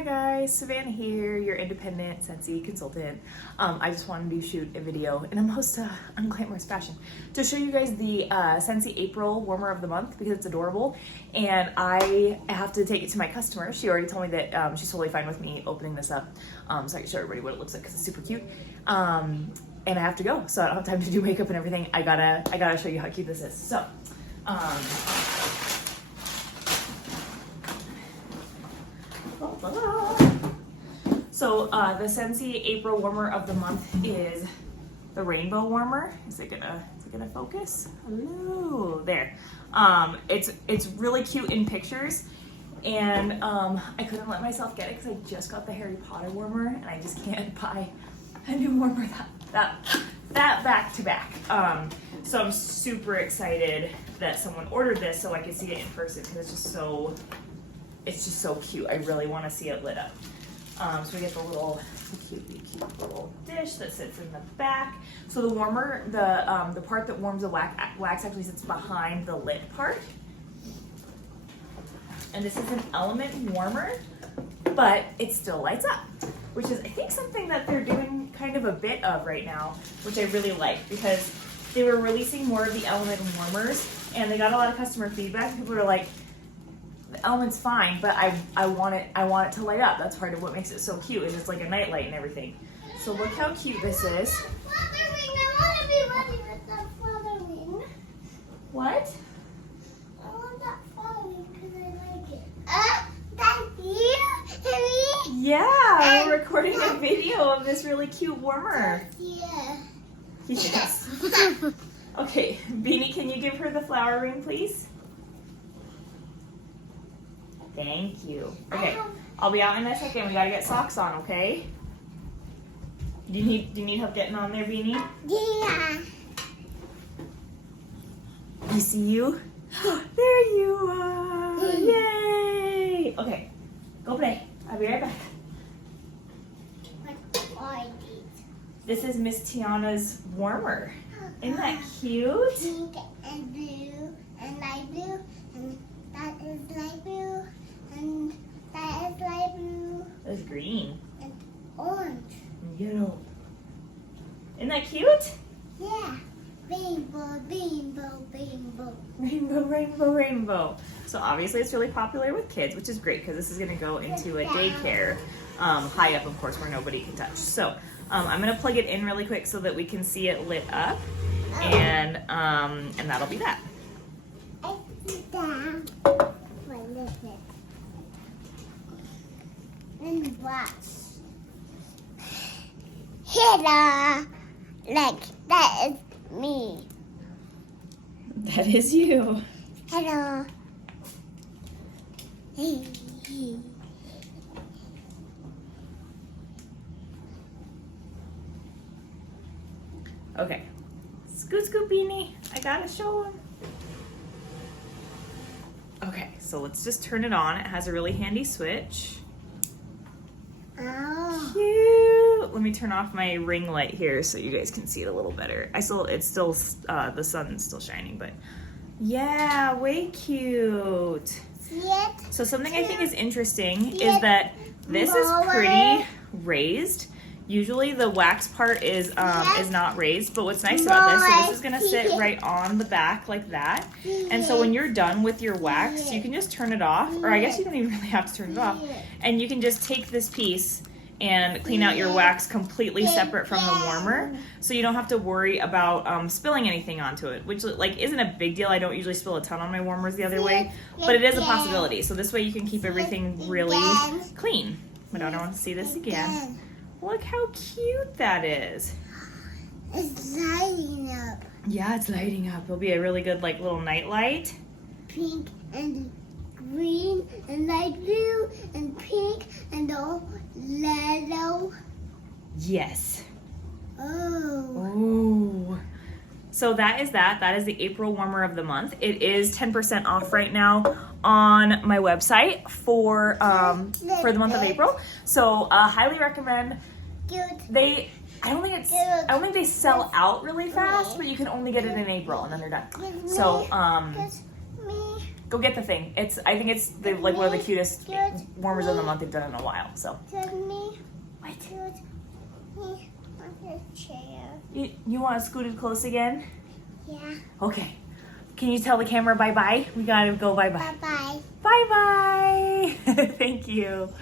Hi guys, Savannah here, your independent Scentsy consultant. I just wanted to shoot a video in a most unglamorous fashion to show you guys the Scentsy April warmer of the month because it's adorable, and I have to take it to my customer. She already told me that she's totally fine with me opening this up so I can show everybody what it looks like because it's super cute. And I have to go, so I don't have time to do makeup and everything. I gotta show you how cute this is. So So the Scentsy April warmer of the month is the rainbow warmer. Is it gonna focus? Hello there. It's really cute in pictures, and I couldn't let myself get it because I just got the Harry Potter warmer, and I just can't buy a new warmer that back to back. So I'm super excited that someone ordered this so I can see it in person because it's just so cute. I really want to see it lit up. So we get the cute little dish that sits in the back. So the warmer, the part that warms the wax actually sits behind the lit part. And this is an element warmer, but it still lights up, which is I think something that they're doing kind of a bit of right now, which I really like because they were releasing more of the element warmers, and they got a lot of customer feedback. People are like, the element's fine, but I want it to light up. That's part of what makes it so cute, and it's like a night light and everything. So look how cute this is. I want to be ready with that flowering. What? I want that flowering because I like it. That's you, Henry? Yeah, we're recording a video of this really cute warmer. Yeah. Yes. Okay, Beanie, can you give her the flower ring, please? Thank you. Okay, I'll be out in a second. We gotta get socks on, okay? Do you need help getting on there, Beanie? Yeah. You see you? There you are! Yay! Okay, go play. I'll be right back. This is Miss Tiana's warmer. Isn't that cute? Pink and blue and light blue, and that is light blue, and that is light blue. That's green. And orange. And yellow. Isn't that cute? Yeah. Rainbow, rainbow, rainbow. Rainbow, rainbow, rainbow. So obviously it's really popular with kids, which is great because this is going to go into a daycare high up, of course, where nobody can touch. So I'm going to plug it in really quick so that we can see it lit up, and that'll be that. I see that. What is it? And watch. Hello. Like, that is me. That is you. Hello. Okay. Scoot, scoot, Beanie. I gotta show him. Okay, so let's just turn it on. It has a really handy switch. Oh. Cute. Let me turn off my ring light here so you guys can see it a little better. It's still the sun's still shining, but yeah, way cute. See it? So something I think is interesting is that this is pretty raised. Usually the wax part is not raised, but what's nice about this, so this is gonna sit right on the back like that. And so when you're done with your wax, you can just turn it off, or I guess you don't even really have to turn it off. And you can just take this piece and clean out your wax completely separate from the warmer, so you don't have to worry about spilling anything onto it, which like isn't a big deal. I don't usually spill a ton on my warmers the other way, but it is a possibility. So this way you can keep everything really clean. But I don't want to see this again. Look how cute that is. It's lighting up. Yeah, it's lighting up. It'll be a really good like little night light. Pink and green and light blue and pink and all yellow. Yes. Oh. Ooh. So that is that. That is the April warmer of the month. It is 10% off right now on my website for the month of April. So highly recommend. Good. I don't think they sell out really fast, but you can only get it in April and then they're done. So Me. Go get the thing. I think it's like one of the cutest Good. warmers of the month they've done in a while. So. Good me. What? Good. Me. On the chair. You want scooted close again? Yeah. Okay. Can you tell the camera bye-bye? We gotta go bye-bye. Bye bye. Bye-bye. Thank you.